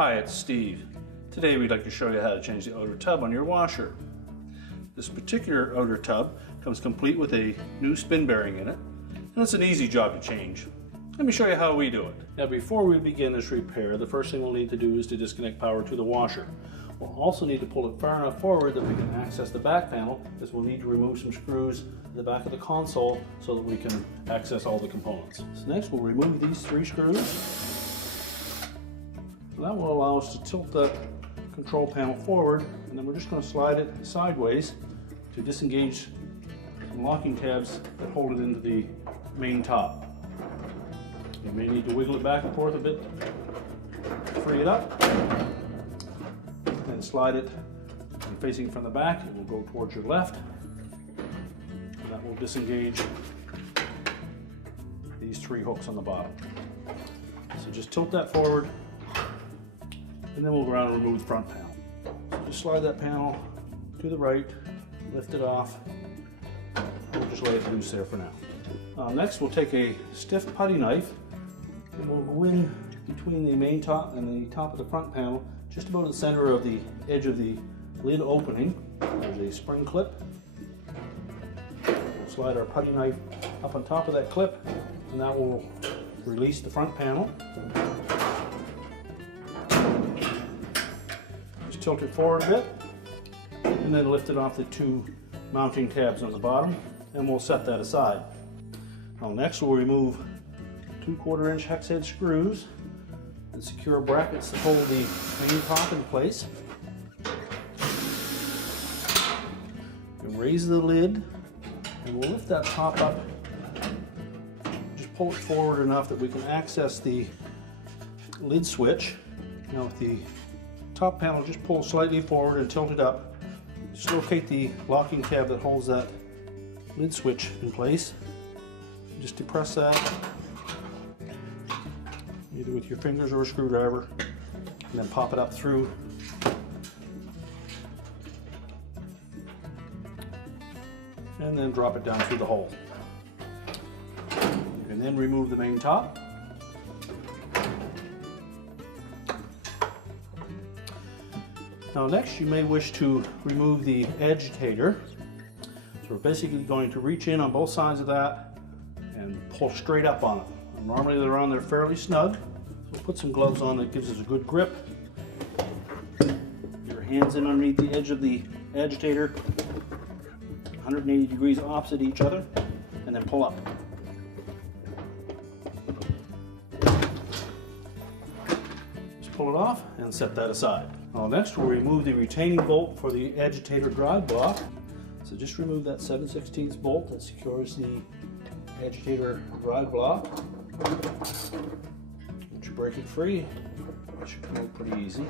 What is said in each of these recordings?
Hi, it's Steve. Today we'd like to show you how to change the odor tub on your washer. This particular odor tub comes complete with a new spin bearing in it, and it's an easy job to change. Let me show you how we do it. Now before we begin this repair, the first thing we'll need to do is to disconnect power to the washer. We'll also need to pull it far enough forward that we can access the back panel, as we'll need to remove some screws at the back of the console so that we can access all the components. So next we'll remove these 3 screws. That will allow us to tilt the control panel forward, and then we're just going to slide it sideways to disengage some locking tabs that hold it into the main top. You may need to wiggle it back and forth a bit to free it up, and slide it, and facing from the back it will go towards your left, and that will disengage these 3 hooks on the bottom. So just tilt that forward, and then we'll go around and remove the front panel. So just slide that panel to the right, lift it off. We'll just lay it loose there for now. Next we'll take a stiff putty knife and we'll go in between the main top and the top of the front panel, just about the center of the edge of the lid opening. There's a spring clip. We'll slide our putty knife up on top of that clip, and that will release the front panel. Tilt it forward a bit, and then lift it off the 2 mounting tabs on the bottom, and we'll set that aside. Now next we'll remove 2 1/4-inch hex head screws and secure brackets that hold the main top in place. And raise the lid, and we'll lift that top up. Just pull it forward enough that we can access the lid switch. Now with the top panel, just pull slightly forward and tilt it up. Just locate the locking tab that holds that lid switch in place. Just depress that, either with your fingers or a screwdriver, and then pop it up through. And then drop it down through the hole. And then remove the main top. Now next you may wish to remove the agitator. So we're basically going to reach in on both sides of that and pull straight up on it. And normally they're on there fairly snug. So we'll put some gloves on that gives us a good grip. Your hands in underneath the edge of the agitator, 180 degrees opposite each other, and then pull up. Just pull it off and set that aside. Now next we'll remove the retaining bolt for the agitator drive block. So just remove that 7/16 bolt that secures the agitator drive block. Once you break it free, it should come out pretty easy.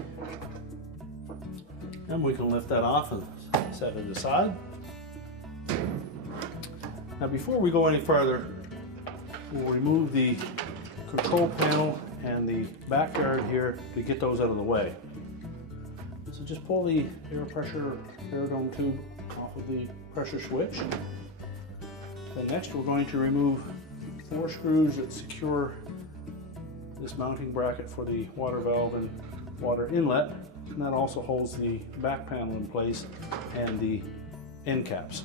And we can lift that off and set it aside. Now before we go any further, we'll remove the control panel and the backyard here to get those out of the way. So just pull the air dome tube off of the pressure switch. Then next we're going to remove 4 screws that secure this mounting bracket for the water valve and water inlet, and that also holds the back panel in place and the end caps.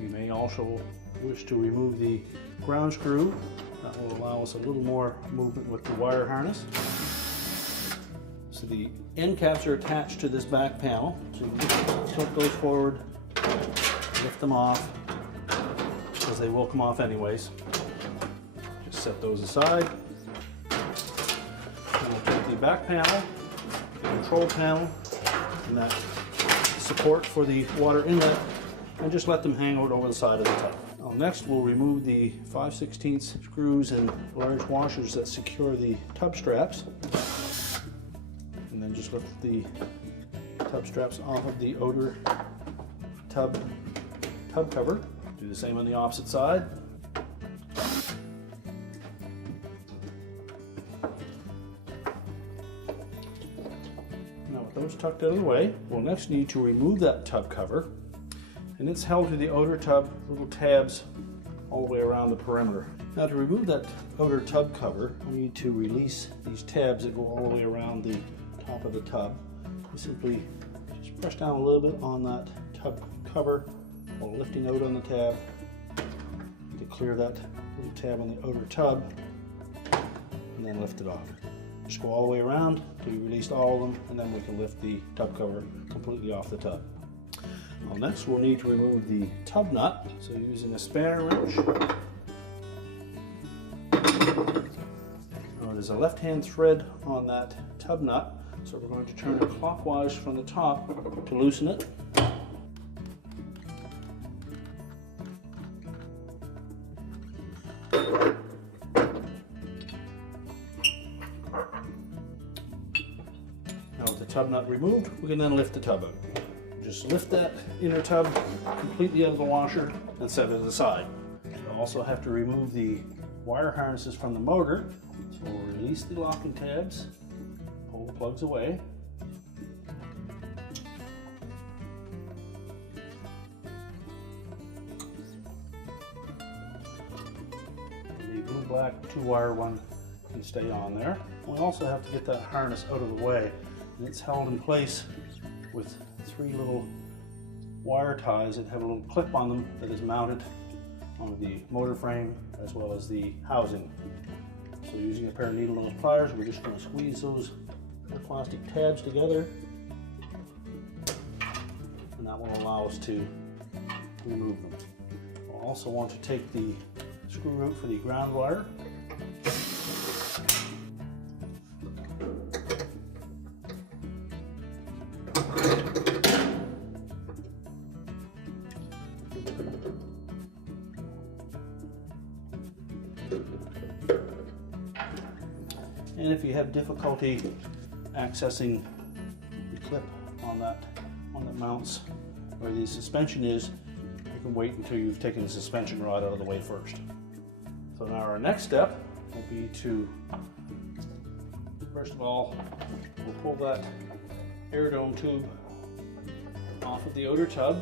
You may also wish to remove the ground screw. That will allow us a little more movement with the wire harness. So the end caps are attached to this back panel. So you can just tilt those forward, lift them off, because they will come off anyways. Just set those aside. And we'll take the back panel, the control panel, and that support for the water inlet, and just let them hang out over the side of the tub. Next we'll remove the 5/16 screws and large washers that secure the tub straps, and then just lift the tub straps off of the odor tub cover. Do the same on the opposite side. Now with those tucked out of the way, we'll next need to remove that tub cover. and it's held to the odor tub, little tabs all the way around the perimeter. Now to remove that odor tub cover, we need to release these tabs that go all the way around the top of the tub. You simply just press down a little bit on that tub cover while lifting out on the tab to clear that little tab on the odor tub, and then lift it off. Just go all the way around till you release all of them, and then we can lift the tub cover completely off the tub. Well, next we'll need to remove the tub nut. So using a spanner wrench, there's a left-hand thread on that tub nut, so we're going to turn it clockwise from the top to loosen it. Now with the tub nut removed, we can then lift the tub out. Just lift that inner tub completely out of the washer and set it aside. You'll also have to remove the wire harnesses from the motor. So we'll release the locking tabs, pull the plugs away. The blue black 2-wire one can stay on there. We also have to get that harness out of the way, and it's held in place with 3 little wire ties that have a little clip on them that is mounted on the motor frame as well as the housing. So using a pair of needle nose pliers, we're just going to squeeze those plastic tabs together, and that will allow us to remove them. We'll also want to take the screw root for the ground wire. And if you have difficulty accessing the clip on that one that mounts where the suspension is, you can wait until you've taken the suspension rod out of the way first. So now our next step will be to, first of all, we'll pull that air dome tube off of the odor tub.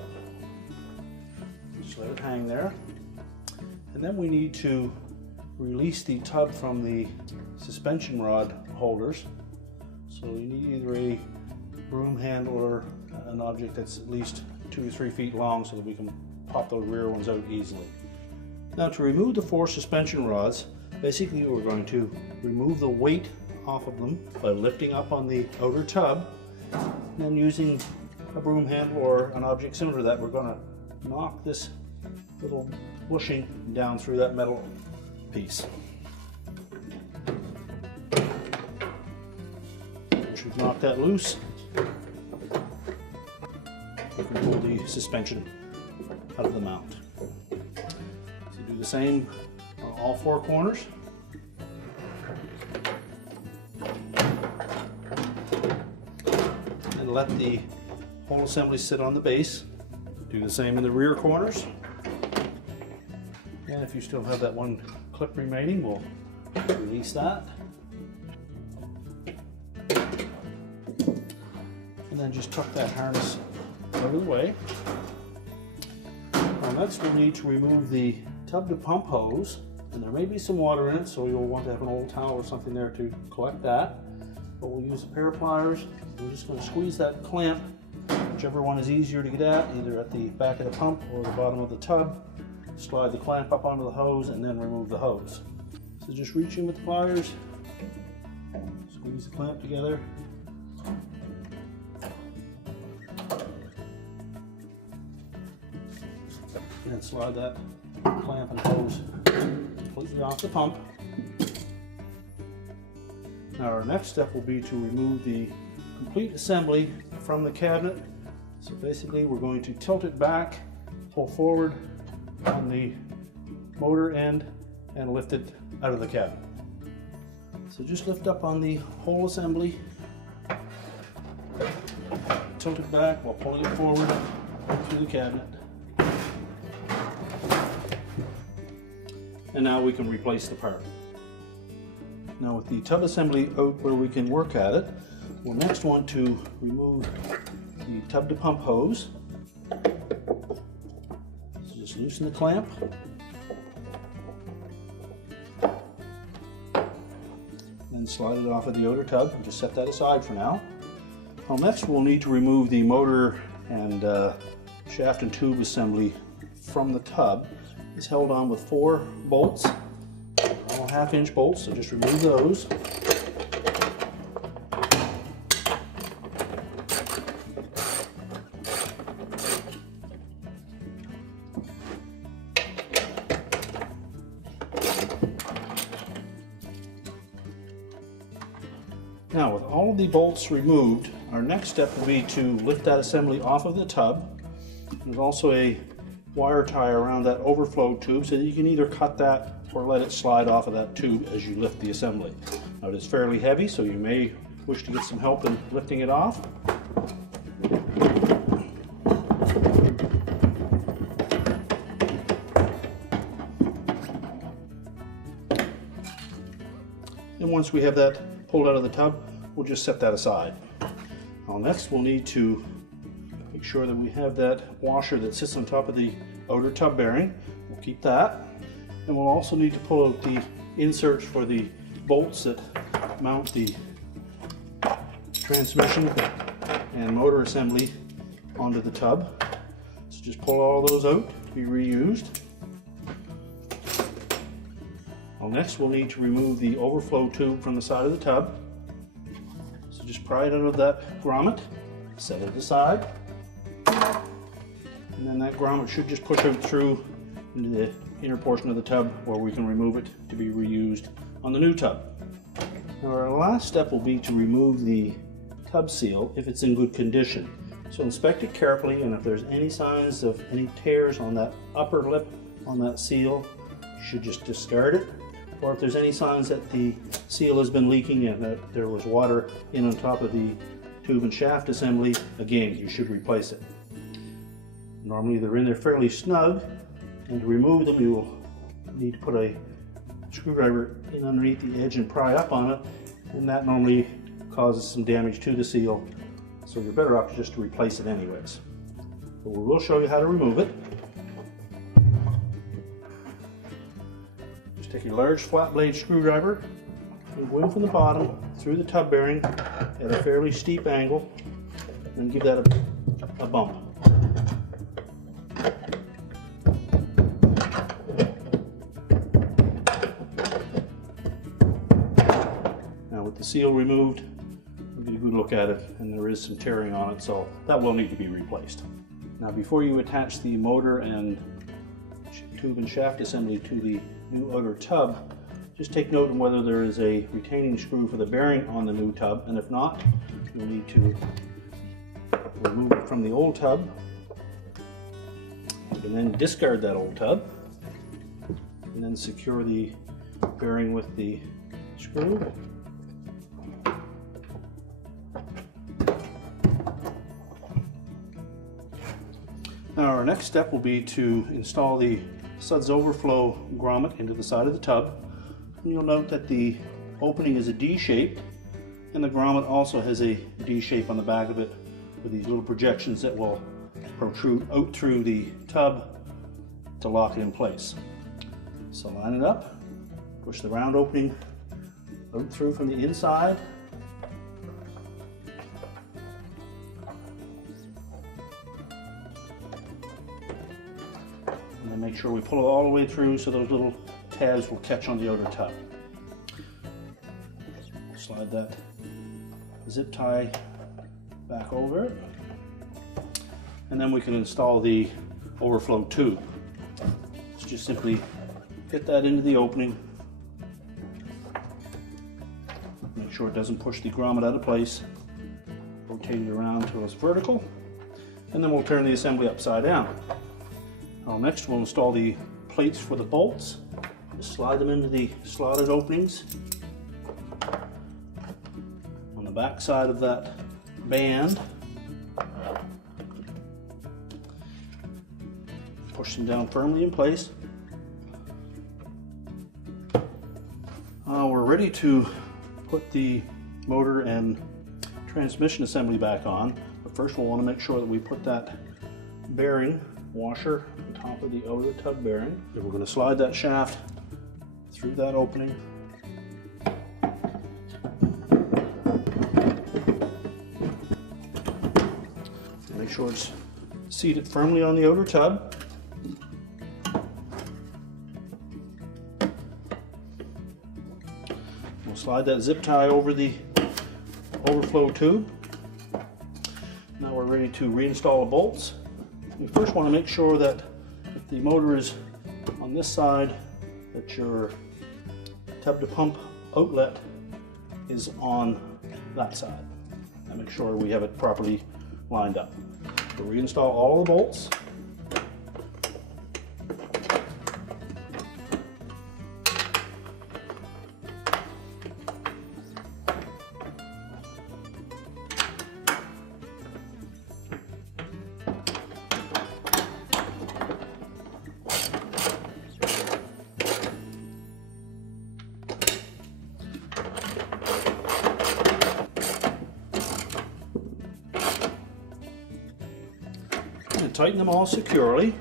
Just let it hang there. And then we need to release the tub from the suspension rod holders. So you need either a broom handle or an object that's at least 2 to 3 feet long so that we can pop those rear ones out easily. Now to remove the 4 suspension rods, basically we're going to remove the weight off of them by lifting up on the outer tub, and then using a broom handle or an object similar to that, we're going to knock this little bushing down through that metal piece. Once you've knocked that loose, you can pull the suspension out of the mount. So do the same on all 4 corners. And let the whole assembly sit on the base. Do the same in the rear corners. And if you still have that one clip remaining, we'll release that. And then just tuck that harness out of the way. Now next we'll need to remove the tub to pump hose, and there may be some water in it, so you'll want to have an old towel or something there to collect that. But we'll use a pair of pliers. We're just going to squeeze that clamp, whichever one is easier to get at, either at the back of the pump or the bottom of the tub. Slide the clamp up onto the hose and then remove the hose. So just reach in with the pliers, squeeze the clamp together, and slide that clamp and hose completely off the pump. Now our next step will be to remove the complete assembly from the cabinet. So basically we're going to tilt it back, pull forward on the motor end, and lift it out of the cabinet. So just lift up on the whole assembly, tilt it back while pulling it forward through the cabinet. And now we can replace the part. Now with the tub assembly out where we can work at it, we'll next want to remove the tub to pump hose. just loosen the clamp. Then slide it off of the outer tub and just set that aside for now. Well, next we'll need to remove the motor and shaft and tube assembly from the tub. It's held on with 4 bolts, all 1/2-inch bolts, so just remove those. Now, with all of the bolts removed, our next step will be to lift that assembly off of the tub. There's also a wire tie around that overflow tube so that you can either cut that or let it slide off of that tube as you lift the assembly. Now, it is fairly heavy, so you may wish to get some help in lifting it off. And once we have that pulled out of the tub, we'll just set that aside. Now next we'll need to make sure that we have that washer that sits on top of the outer tub bearing. We'll keep that. And we'll also need to pull out the inserts for the bolts that mount the transmission and motor assembly onto the tub. So just pull all those out to be reused. Well, next we'll need to remove the overflow tube from the side of the tub. So just pry it out of that grommet, set it aside, and then that grommet should just push out through into the inner portion of the tub where we can remove it to be reused on the new tub. Now our last step will be to remove the tub seal if it's in good condition. So inspect it carefully, and if there's any signs of any tears on that upper lip on that seal, you should just discard it. Or if there's any signs that the seal has been leaking and that there was water in on top of the tube and shaft assembly, again, you should replace it. Normally they're in there fairly snug, and to remove them you'll need to put a screwdriver in underneath the edge and pry up on it, and that normally causes some damage to the seal, so you're better off just to replace it anyways. But we will show you how to remove it. Just take a large flat blade screwdriver and go in from the bottom through the tub bearing at a fairly steep angle, and give that a bump. Now with the seal removed, we'll get a good look at it, and there is some tearing on it, so that will need to be replaced. Now before you attach the motor and tube and shaft assembly to the new outer tub, just take note of whether there is a retaining screw for the bearing on the new tub, and if not, you'll need to remove it from the old tub. You can then discard that old tub and then secure the bearing with the screw. Now our next step will be to install the suds overflow grommet into the side of the tub. And you'll note that the opening is a D shape, and the grommet also has a D shape on the back of it with these little projections that will protrude out through the tub to lock it in place. So line it up, push the round opening out through from the inside, and then make sure we pull it all the way through so those little tabs will catch on the outer tub. Slide that zip tie back over it, and then we can install the overflow tube. So just simply fit that into the opening, make sure it doesn't push the grommet out of place, rotate it around until it's vertical, and then we'll turn the assembly upside down. Now next we'll install the plates for the bolts. Just slide them into the slotted openings on the back side of that band. Push them down firmly in place. We're ready to put the motor and transmission assembly back on, but first we'll want to make sure that we put that bearing washer on top of the outer tub bearing. Then we're going to slide that shaft through that opening. Make sure it's seated firmly on the outer tub. We'll slide that zip tie over the overflow tube. Now we're ready to reinstall the bolts. We first want to make sure that if the motor is on this side, that your tub to pump outlet is on that side. And make sure we have it properly lined up. We'll reinstall all the bolts. And tighten them all securely.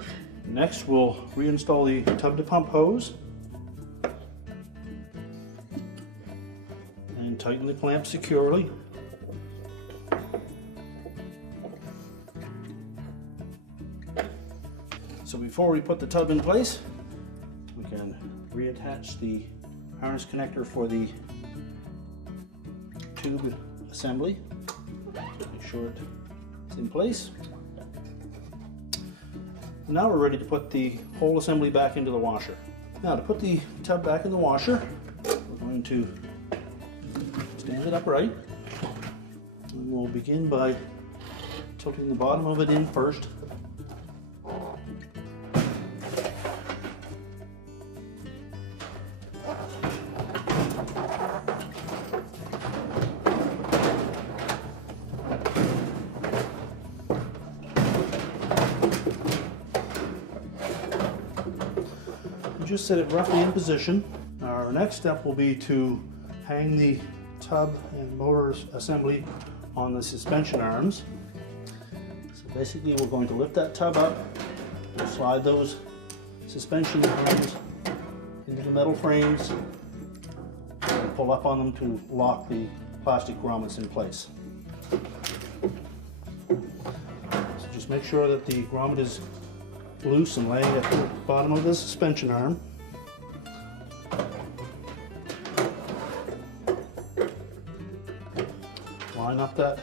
Next, we'll reinstall the tub to pump hose and tighten the clamp securely. So before we put the tub in place, we can reattach the harness connector for the tube assembly. Make sure it's in place. Now we're ready to put the whole assembly back into the washer. Now to put the tub back in the washer, we're going to stand it upright. And we'll begin by tilting the bottom of it in first. Just set it roughly in position. Our next step will be to hang the tub and motor assembly on the suspension arms. So basically we're going to lift that tub up, we'll slide those suspension arms into the metal frames, and pull up on them to lock the plastic grommets in place. So just make sure that the grommet is loose and laying at the bottom of the suspension arm. Line up that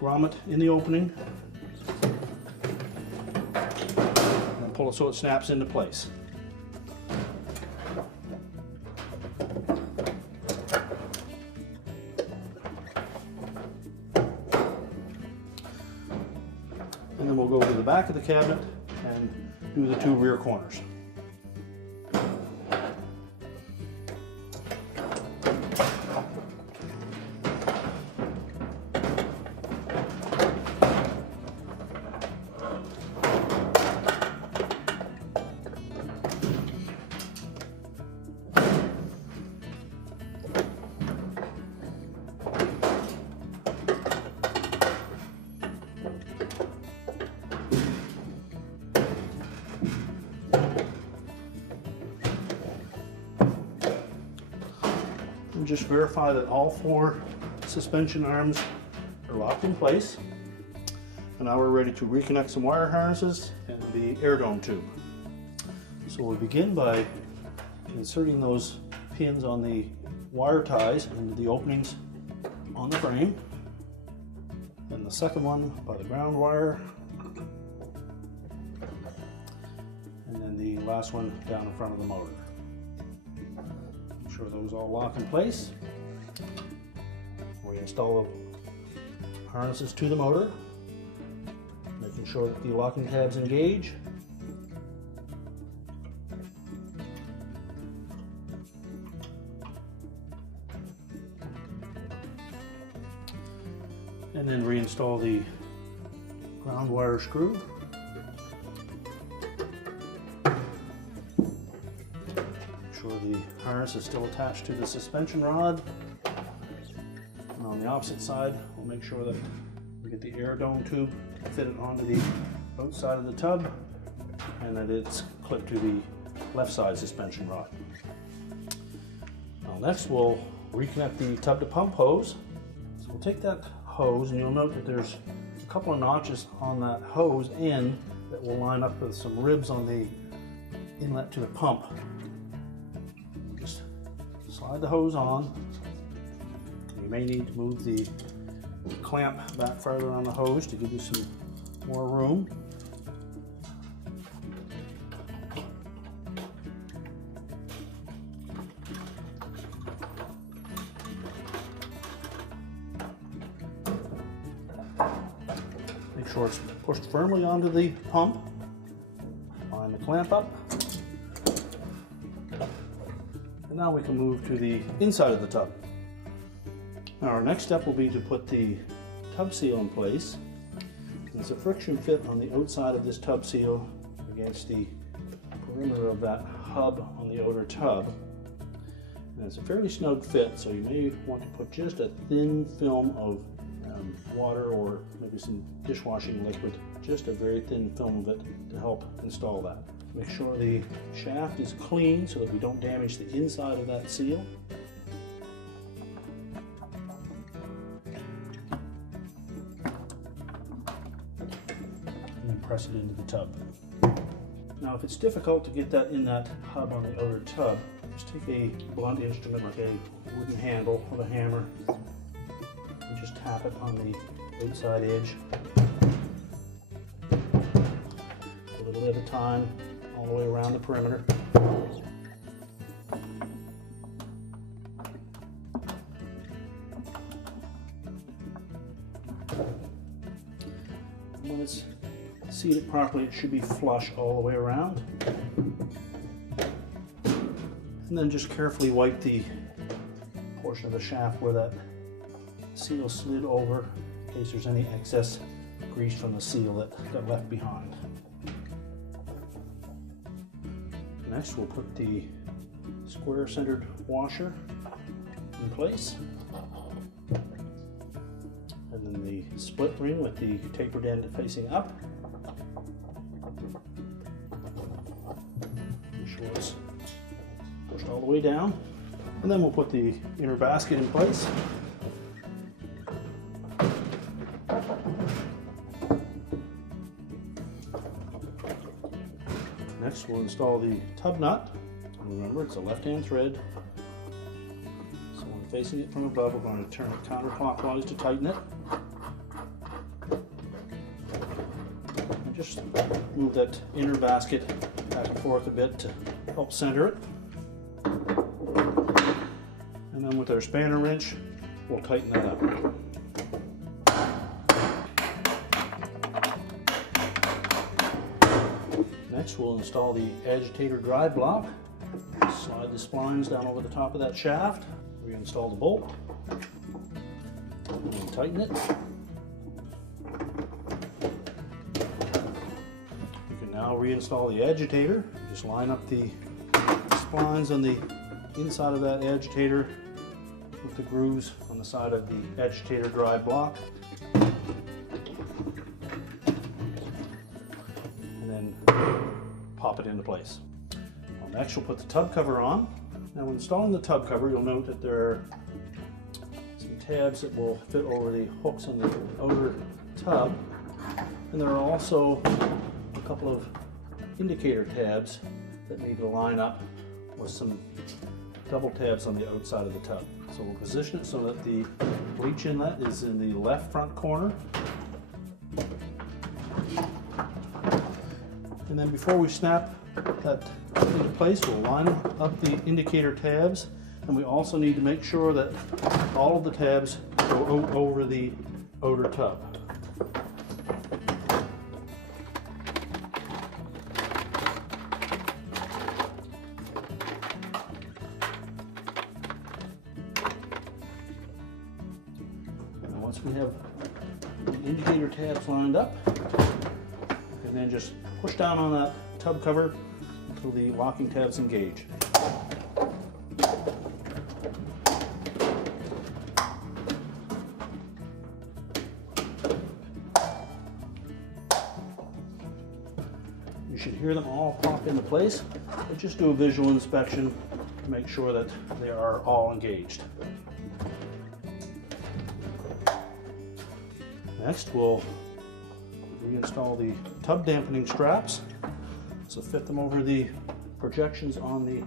grommet in the opening and pull it so it snaps into place. And then we'll go to the back of the cabinet and do the two rear corners. And just verify that all four suspension arms are locked in place. And now we're ready to reconnect some wire harnesses and the air dome tube. So we'll begin by inserting those pins on the wire ties into the openings on the frame. And the second one by the ground wire. And then the last one down in front of the motor. Make sure those all lock in place. Reinstall the harnesses to the motor, making sure that the locking tabs engage. And then reinstall the ground wire screw. Make sure the harness is still attached to the suspension rod. And on the opposite side, we'll make sure that we get the air dome tube fitted onto the outside of the tub and that it's clipped to the left side suspension rod. Now next we'll reconnect the tub to pump hose. So we'll take that hose, and you'll note that there's a couple of notches on that hose end that will line up with some ribs on the inlet to the pump. Just slide the hose on. You may need to move the clamp back farther on the hose to give you some more room. Make sure it's pushed firmly onto the pump. Line the clamp up. And now we can move to the inside of the tub. Now our next step will be to put the tub seal in place. There's a friction fit on the outside of this tub seal against the perimeter of that hub on the odor tub. And it's a fairly snug fit, so you may want to put just a thin film of water or maybe some dishwashing liquid, just a very thin film of it to help install that. Make sure the shaft is clean so that we don't damage the inside of that seal. And then press it into the tub. Now if it's difficult to get that in that hub on the outer tub, just take a blunt instrument like a wooden handle with a hammer and just tap it on the outside edge. A little bit at a time, all the way around the perimeter. When it's seated properly, it should be flush all the way around. And then just carefully wipe the portion of the shaft where that seal slid over, in case there's any excess grease from the seal that got left behind. Next we'll put the square centered washer in place, and then the split ring with the tapered end facing up. Make sure it's pushed all the way down, and then we'll put the inner basket in place. Next we'll install the tub nut. Remember, it's a left-hand thread, so when facing it from above, we're going to turn it counterclockwise to tighten it. And just move that inner basket back and forth a bit to help center it. And then with our spanner wrench, we'll tighten that up. Next, we'll install the agitator drive block. Slide the splines down over the top of that shaft. Reinstall the bolt. And tighten it. You can now reinstall the agitator. Just line up the splines on the inside of that agitator with the grooves on the side of the agitator drive block. And then pop it into place. Next we'll put the tub cover on. Now when installing the tub cover, you'll note that there are some tabs that will fit over the hooks on the outer tub, and there are also a couple of indicator tabs that need to line up with some double tabs on the outside of the tub. So we'll position it so that the bleach inlet is in the left front corner. And then before we snap that into place, we'll line up the indicator tabs, and we also need to make sure that all of the tabs go over the outer tub. And once we have the indicator tabs lined up, we can then just push down on that tub cover until the locking tabs engage. You should hear them all pop into place, but just do a visual inspection to make sure that they are all engaged. Next, we'll reinstall the tub dampening straps. So fit them over the projections on the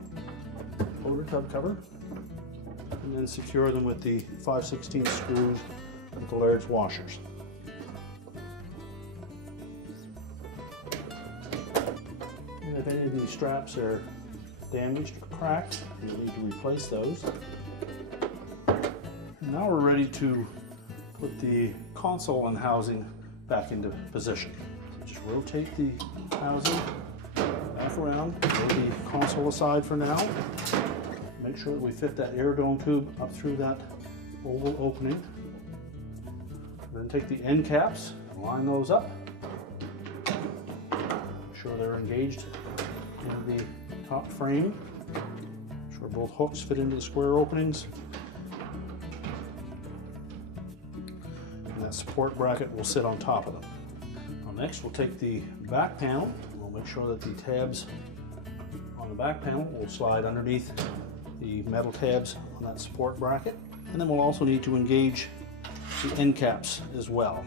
odor tub cover, and then secure them with the 5/16 screws with the Laird's washers. And if any of these straps are damaged or cracked, you'll need to replace those. And now we're ready to put the console and housing back into position. So just rotate the housing back around, put the console aside for now. Make sure that we fit that air dome tube up through that oval opening. Then take the end caps and line those up. Make sure they're engaged in the top frame. Make sure both hooks fit into the square openings. And that support bracket will sit on top of them. Now next we'll take the back panel and we'll make sure that the tabs on the back panel will slide underneath the metal tabs on that support bracket. And then we'll also need to engage the end caps as well.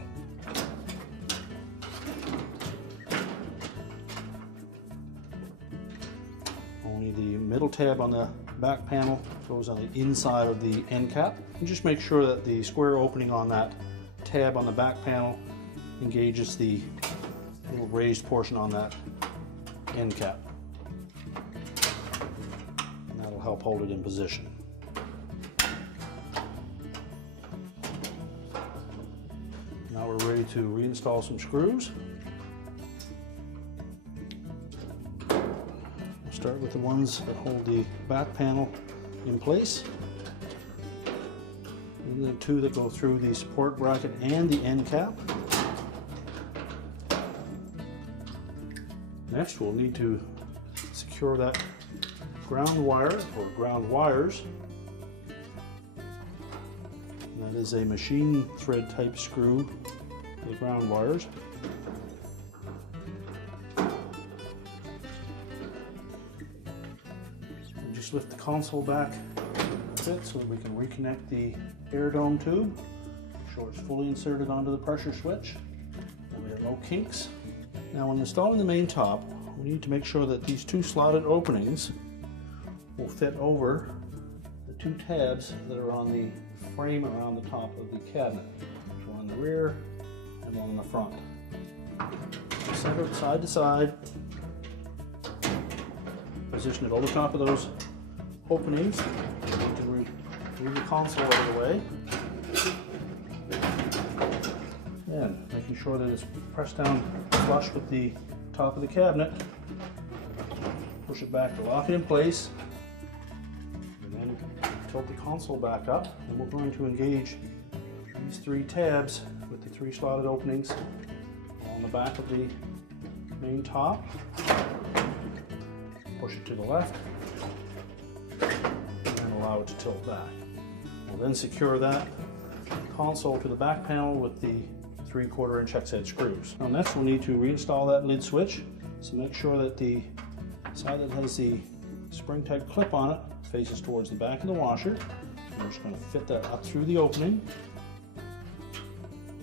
Only the middle tab on the back panel goes on the inside of the end cap. And just make sure that the square opening on that tab on the back panel engages the little raised portion on that end cap. And that'll help hold it in position. Now we're ready to reinstall some screws. We'll start with the ones that hold the back panel in place. And the two that go through the support bracket and the end cap. Next, we'll need to secure that ground wire or ground wires. And that is a machine thread type screw for the ground wires. And just lift the console back a bit so that we can reconnect the air dome tube. Make sure it's fully inserted onto the pressure switch. And we have no kinks. Now when installing the main top, we need to make sure that these two slotted openings will fit over the two tabs that are on the frame around the top of the cabinet. There's one in the rear and one in the front. Center it side to side. Position it over top of those openings. You need to move the console out of the way. And making sure that it's pressed down flush with the top of the cabinet. Push it back to lock it in place. And then tilt the console back up. And we're going to engage these three tabs with the three slotted openings on the back of the main top. Push it to the left. And then allow it to tilt back. We'll then secure that console to the back panel with the 3/4 inch hex head screws. Now next we'll need to reinstall that lid switch. So make sure that the side that has the spring type clip on it faces towards the back of the washer. And we're just going to fit that up through the opening.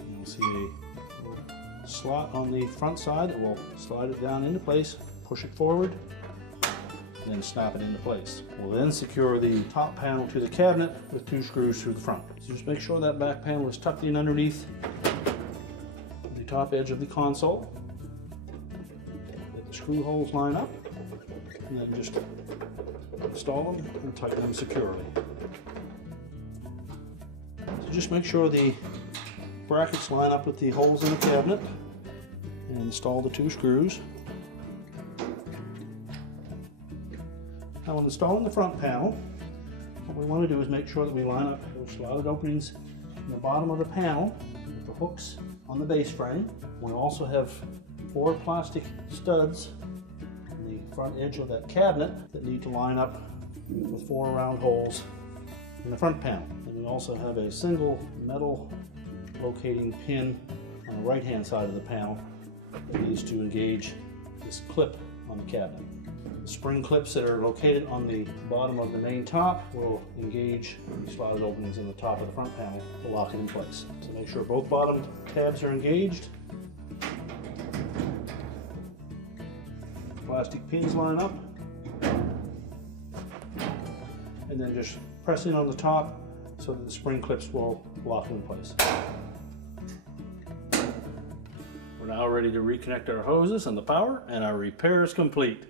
And you'll see a little slot on the front side that will slide it down into place, push it forward, and then snap it into place. We'll then secure the top panel to the cabinet with 2 screws through the front. So just make sure that back panel is tucked in underneath the top edge of the console. Let the screw holes line up, and then just install them and tighten them securely. So just make sure the brackets line up with the holes in the cabinet and install the 2 screws. Now when installing the front panel, what we want to do is make sure that we line up those slotted openings in the bottom of the panel with the hooks on the base frame. We also have 4 plastic studs on the front edge of that cabinet that need to line up with 4 round holes in the front panel. And we also have a single metal locating pin on the right hand side of the panel that needs to engage this clip on the cabinet. The spring clips that are located on the bottom of the main top will engage the slotted openings in the top of the front panel to lock it in place. So make sure both bottom tabs are engaged. Plastic pins line up. And then just press in on the top so that the spring clips will lock in place. We're now ready to reconnect our hoses and the power, and our repair is complete.